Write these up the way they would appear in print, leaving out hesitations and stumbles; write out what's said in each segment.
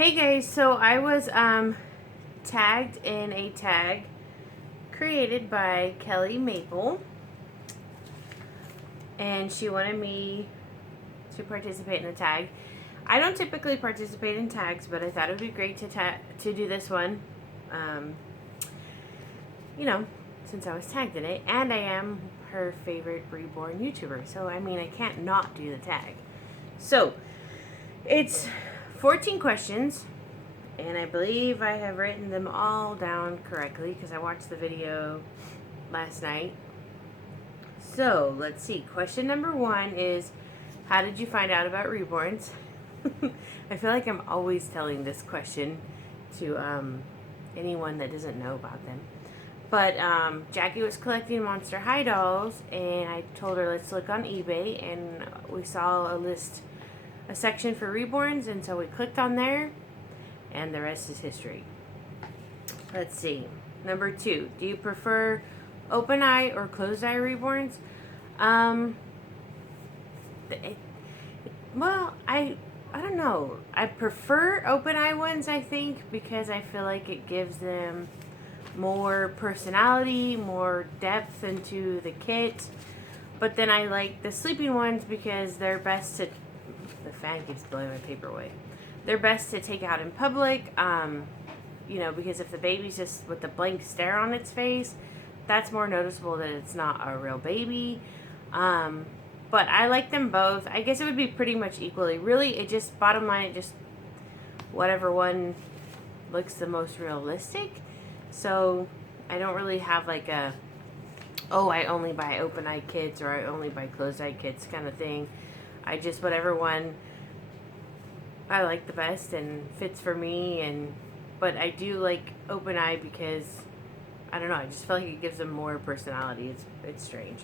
Hey guys, so I was tagged in a tag created by Kelli Maple, and she wanted me to participate in the tag. I don't typically participate in tags, but I thought it would be great to do this one. You know, since I was tagged in it, and I am her favorite Reborn YouTuber, so I mean I can't not do the tag. So it's 14 questions. And I believe I have written them all down correctly because I watched the video last night. So, let's see. Question number 1 is, how did you find out about reborns? I feel like I'm always telling this question to anyone that doesn't know about them. But Jackie was collecting Monster High dolls, and I told her, let's look on eBay, and we saw a section for reborns, and so we clicked on there. And the rest is history. Let's see. Number 2. Do you prefer open eye or closed eye reborns? Well, I don't know. I prefer open eye ones, I think, because I feel like it gives them more personality, more depth into the kit. But then I like the sleeping ones because they're best to... The fan keeps blowing my paper away. They're best to take out in public, because if the baby's just with the blank stare on its face, that's more noticeable that it's not a real baby. But I like them both. I guess it would be pretty much equally. Really, bottom line, whatever one looks the most realistic. So I don't really have like I only buy open eye kits or I only buy closed eye kits kind of thing. Whatever one I like the best and fits for me, but I do like open eye because I don't know, I just feel like it gives them more personality. It's strange.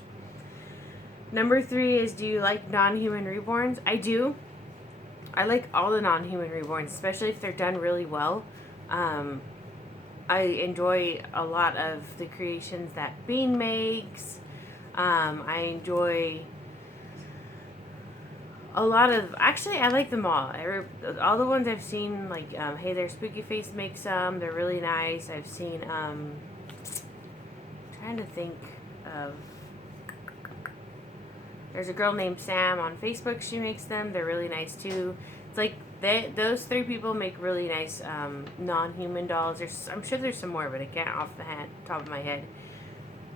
Number 3 is, do you like non-human reborns? I do. I like all the non-human reborns, especially if they're done really well. I enjoy a lot of the creations that Bean makes. I enjoy a lot of, actually, I like them all. All the ones I've seen, like, Hey There, Spooky Face makes some. They're really nice. I've seen, trying to think of, there's a girl named Sam on Facebook. She makes them. They're really nice, too. It's like, those 3 people make really nice non-human dolls. I'm sure there's some more, but I can't off the top of my head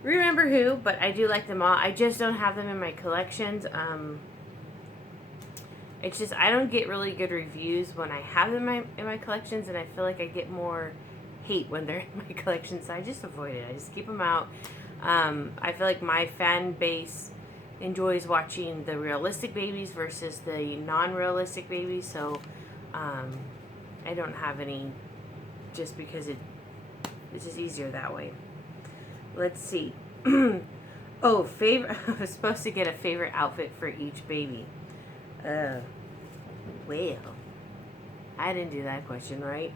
remember who, but I do like them all. I just don't have them in my collections. It's just, I don't get really good reviews when I have them in my collections, and I feel like I get more hate when they're in my collection, so I just avoid it. I just keep them out. I feel like my fan base enjoys watching the realistic babies versus the non-realistic babies, so I don't have any, just because it's just easier that way. Let's see. Favorite. I was supposed to get a favorite outfit for each baby. Well, I didn't do that question right.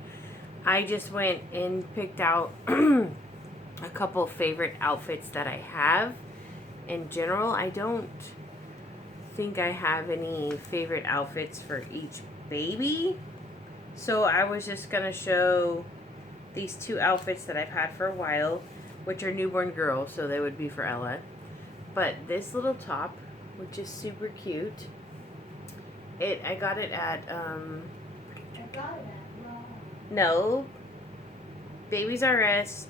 I just went and picked out a couple favorite outfits that I have. In general, I don't think I have any favorite outfits for each baby. So I was just going to show these 2 outfits that I've had for a while, which are newborn girls, so they would be for Ella. But this little top, which is super cute, I got it at, no, Babies R Us,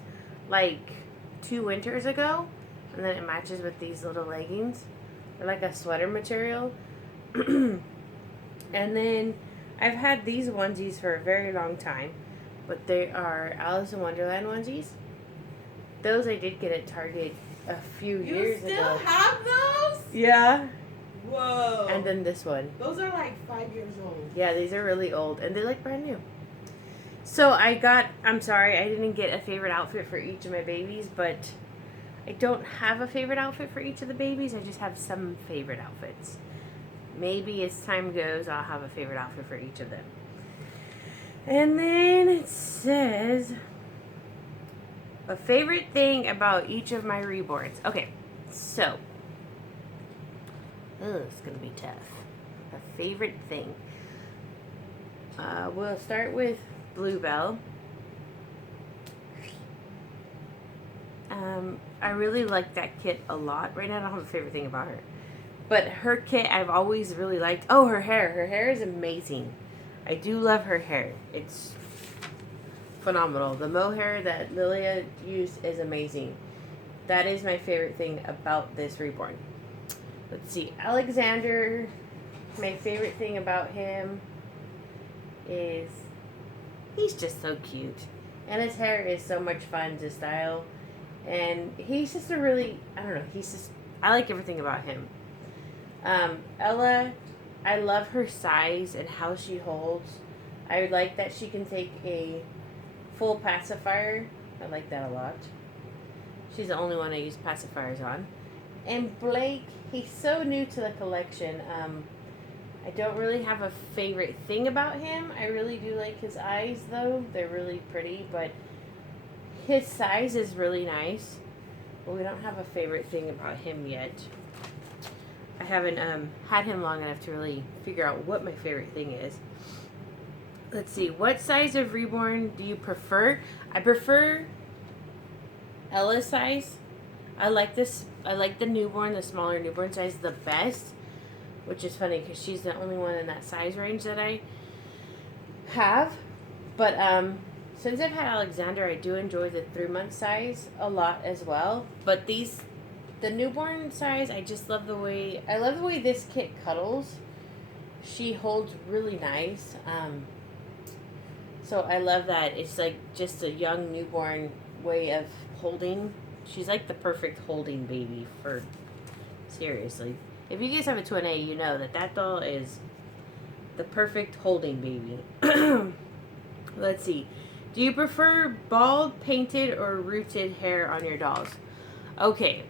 like 2 winters ago, and then it matches with these little leggings. They're like a sweater material. And then I've had these onesies for a very long time, but they are Alice in Wonderland onesies. Those I did get at Target a few years ago. You still have those? Yeah. Whoa. And then this one. Those are like 5 years old. Yeah, these are really old, and they look brand new. So I'm sorry, I didn't get a favorite outfit for each of my babies, but I don't have a favorite outfit for each of the babies. I just have some favorite outfits. Maybe as time goes, I'll have a favorite outfit for each of them. And then it says, a favorite thing about each of my reborns. Okay, so, it's going to be tough. A favorite thing. We'll start with Bluebell. I really like that kit a lot. Right now I don't have a favorite thing about her. But her kit I've always really liked. Oh, her hair. Her hair is amazing. I do love her hair. It's phenomenal. The mohair that Lilia used is amazing. That is my favorite thing about this Reborn. Let's see. Alexander, my favorite thing about him is he's just so cute. And his hair is so much fun to style. And he's just a really, I don't know, I like everything about him. Ella, I love her size and how she holds. I like that she can take a full pacifier. I like that a lot. She's the only one I use pacifiers on. And Blake, he's so new to the collection. I don't really have a favorite thing about him. I really do like his eyes, though. They're really pretty, but his size is really nice. But we don't have a favorite thing about him yet. I haven't had him long enough to really figure out what my favorite thing is. Let's see. What size of Reborn do you prefer? I prefer Ella's size. I like this. I like the newborn, the smaller newborn size, the best. Which is funny because she's the only one in that size range that I have. But since I've had Alexander, I do enjoy the 3-month size a lot as well. But the newborn size, I just love the way, this kit cuddles. She holds really nice. So I love that. It's like just a young newborn way of holding. She's like the perfect holding baby for, seriously. If you guys have a twin A, you know that doll is the perfect holding baby. Let's see. Do you prefer bald, painted, or rooted hair on your dolls? Okay.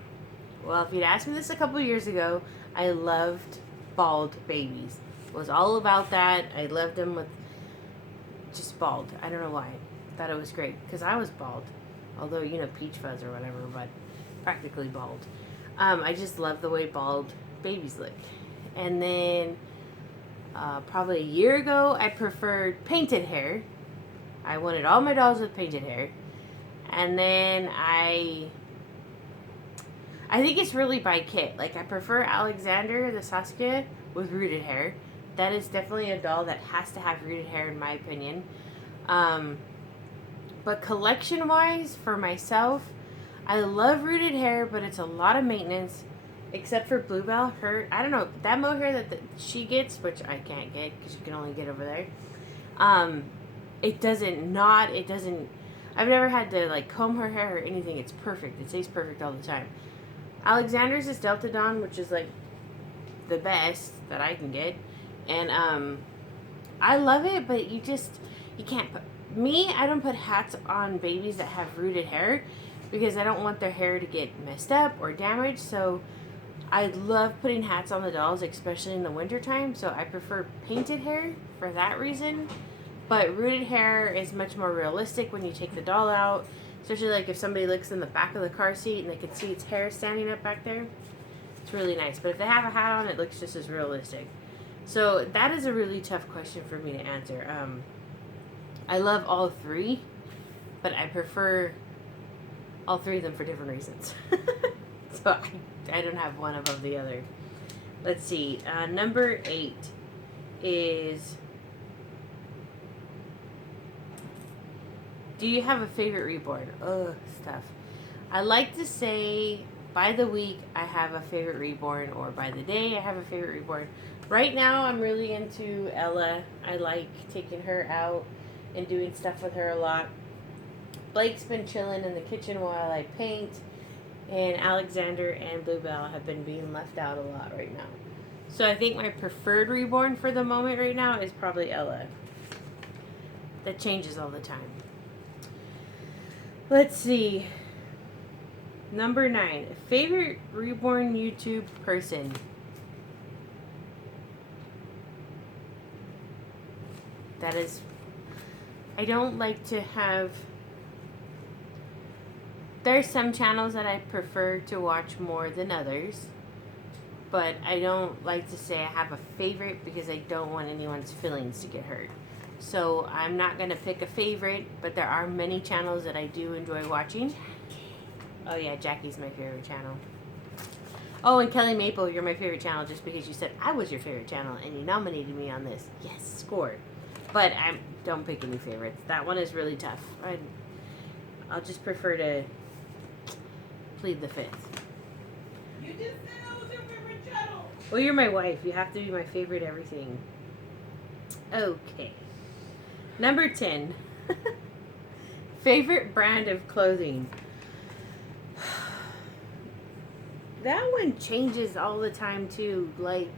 Well, if you'd asked me this a couple years ago, I loved bald babies. It was all about that. I loved them with just bald. I don't know why. Thought it was great. Because I was bald. Although, you know, peach fuzz or whatever, but practically bald. I just love the way bald babies look. And then probably a year ago, I preferred painted hair. I wanted all my dolls with painted hair. And then I think it's really by kit. Like, I prefer Alexander, the Saskia, with rooted hair. That is definitely a doll that has to have rooted hair, in my opinion. But collection-wise, for myself, I love rooted hair, but it's a lot of maintenance. Except for Bluebell, I don't know, that mohair that she gets, which I can't get because you can only get over there. It doesn't, I've never had to like comb her hair or anything. It's perfect. It stays perfect all the time. Alexander's is Delta Dawn, which is like the best that I can get. And I love it, but you can't put, I don't put hats on babies that have rooted hair because I don't want their hair to get messed up or damaged. So I love putting hats on the dolls, especially in the wintertime. So I prefer painted hair for that reason. But rooted hair is much more realistic when you take the doll out. Especially like if somebody looks in the back of the car seat and they can see its hair standing up back there. It's really nice. But if they have a hat on, it looks just as realistic. So that is a really tough question for me to answer. I love all three, but I prefer all three of them for different reasons. So I don't have one above the other. Let's see. Number 8 is... Do you have a favorite Reborn? Ugh, stuff. I like to say by the week I have a favorite Reborn, or by the day I have a favorite Reborn. Right now I'm really into Ella. I like taking her out and doing stuff with her a lot. Blake's been chilling in the kitchen while I paint. And Alexander and Bluebell have been being left out a lot right now. So I think my preferred Reborn for the moment right now is probably Ella. That changes all the time. Let's see. Number 9. Favorite Reborn YouTube person? That is... I don't like to have... There's some channels that I prefer to watch more than others. But I don't like to say I have a favorite because I don't want anyone's feelings to get hurt. So I'm not going to pick a favorite, but there are many channels that I do enjoy watching. Oh yeah, Jackie's my favorite channel. Oh, and Kelly Maple, you're my favorite channel just because you said I was your favorite channel and you nominated me on this. Yes, score. But I don't pick any favorites. That one is really tough. I'll just prefer to plead the fifth. You just said I was your favorite channel. Well, you're my wife. You have to be my favorite everything. Okay. Number 10. Favorite brand of clothing. That one changes all the time too. Like,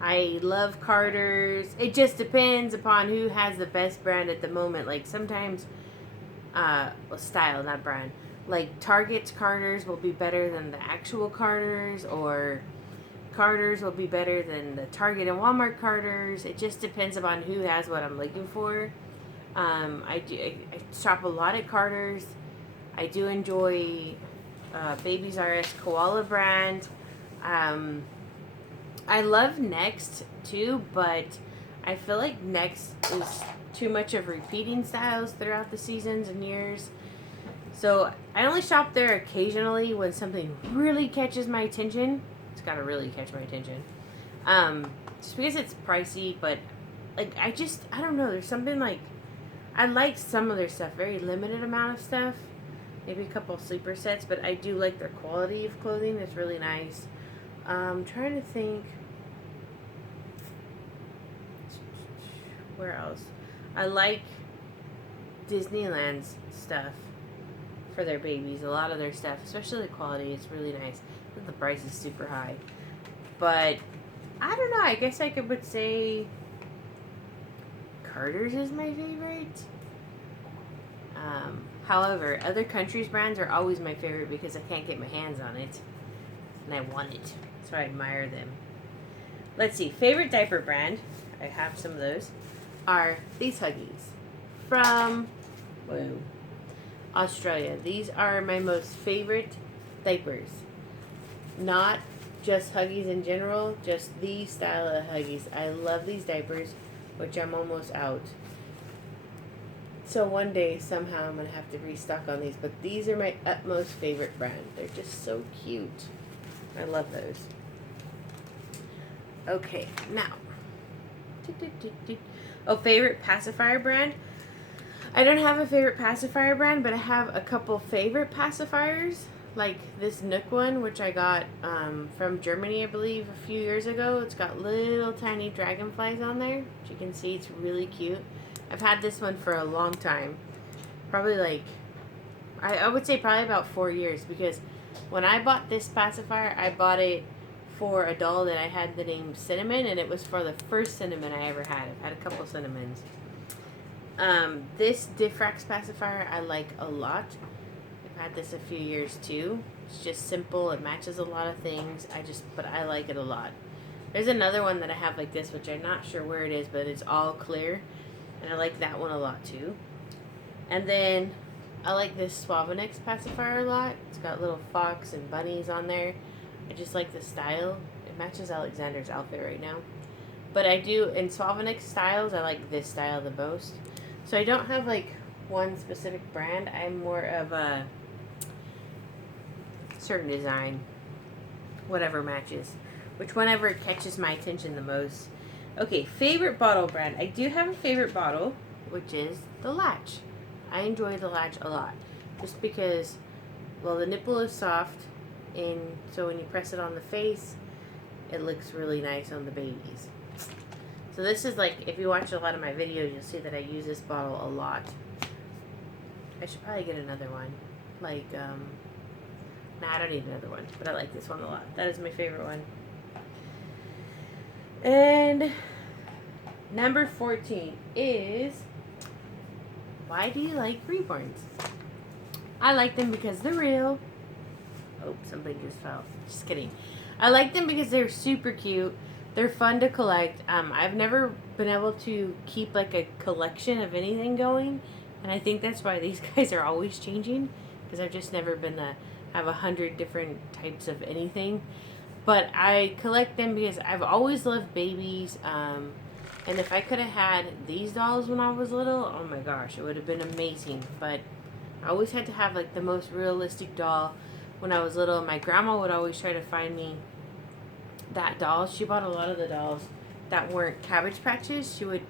I love Carter's. It just depends upon who has the best brand at the moment. Like sometimes, well, style, not brand. Like Target's Carter's will be better than the actual Carter's, or Carter's will be better than the Target and Walmart Carter's. It just depends upon who has what I'm looking for. I shop a lot at Carter's. I do enjoy Babies R Us Koala brand. I love Next too, but I feel like Next is too much of repeating styles throughout the seasons and years. So I only shop there occasionally when something really catches my attention. It's got to really catch my attention. Just because it's pricey, but like I don't know. There's something like I like some of their stuff, very limited amount of stuff. Maybe a couple sleeper sets, but I do like their quality of clothing. It's really nice. I'm trying to think. Where else? I like Disneyland's stuff for their babies. A lot of their stuff, especially the quality, it's really nice. The price is super high. But I don't know. I guess I would say Carter's is my favorite. However, other countries' brands are always my favorite because I can't get my hands on it. And I want it. So I admire them. Let's see. Favorite diaper brand, I have some of those, are these Huggies from Australia. These are my most favorite diapers. Not just Huggies in general, just these style of Huggies. I love these diapers, which I'm almost out. So one day, somehow, I'm going to have to restock on these. But these are my utmost favorite brand. They're just so cute. I love those. Okay, now. Oh, favorite pacifier brand? I don't have a favorite pacifier brand, but I have a couple favorite pacifiers. Like this Nook one, which I got from Germany, I believe, a few years ago. It's got little tiny dragonflies on there. Which you can see, it's really cute. I've had this one for a long time. Probably like, I would say probably about 4 years. Because when I bought this pacifier, I bought it for a doll that I had the name Cinnamon. And it was for the first cinnamon I ever had. I've had a couple cinnamons. This Diffrax pacifier I like a lot. I've had this a few years too. It's just simple. It matches a lot of things. But I like it a lot. There's another one that I have like this, which I'm not sure where it is, but it's all clear. And I like that one a lot too. And then I like this Suavenex pacifier a lot. It's got little fox and bunnies on there. I just like the style. It matches Alexander's outfit right now. But I do, in Suavenex styles, I like this style the most. So I don't have like one specific brand. I'm more of a certain design. Whatever matches. Whenever it catches my attention the most. Okay, favorite bottle brand. I do have a favorite bottle, which is the Latch. I enjoy the Latch a lot. Just because, well, the nipple is soft, and so when you press it on the face, it looks really nice on the babies. So this is like, if you watch a lot of my videos, you'll see that I use this bottle a lot. I should probably get another one. Like, nah, I don't need another one, but I like this one a lot. That is my favorite one. And number 14 is, why do you like Reborns? I like them because they're real. Oh, something just fell. Just kidding. I like them because they're super cute. They're fun to collect. I've never been able to keep like a collection of anything going. And I think that's why these guys are always changing. Because I've just never been to have 100 different types of anything. But I collect them because I've always loved babies. And if I could have had these dolls when I was little, oh my gosh, it would have been amazing. But I always had to have like the most realistic doll when I was little. My grandma would always try to find me that doll. She bought a lot of the dolls that weren't Cabbage Patches. She would,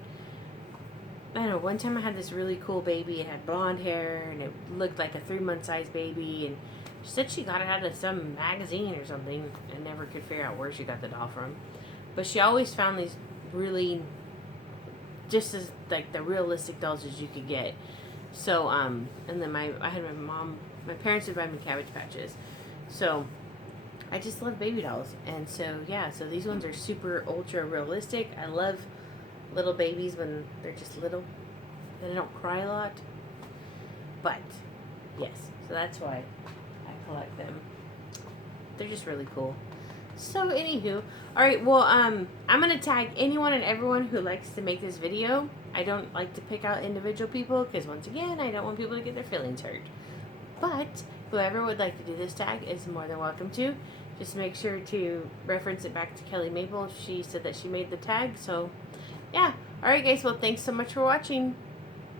I don't know, one time I had this really cool baby. It had blonde hair and it looked like a 3-month size baby. And she said she got it out of some magazine or something. I never could figure out where she got the doll from. But she always found these really, just as like the realistic dolls as you could get. So, and then I had my parents would buy me Cabbage Patches. So, I just love baby dolls. And so, yeah, so these ones are super ultra realistic. I love little babies when they're just little. They don't cry a lot. But, yes, so that's why I collect them. They're just really cool. So, anywho, alright, well, I'm going to tag anyone and everyone who likes to make this video. I don't like to pick out individual people because, once again, I don't want people to get their feelings hurt. But, whoever would like to do this tag is more than welcome to. Just make sure to reference it back to Kelly Maple. She said that she made the tag, so, yeah. Alright, guys, well, thanks so much for watching.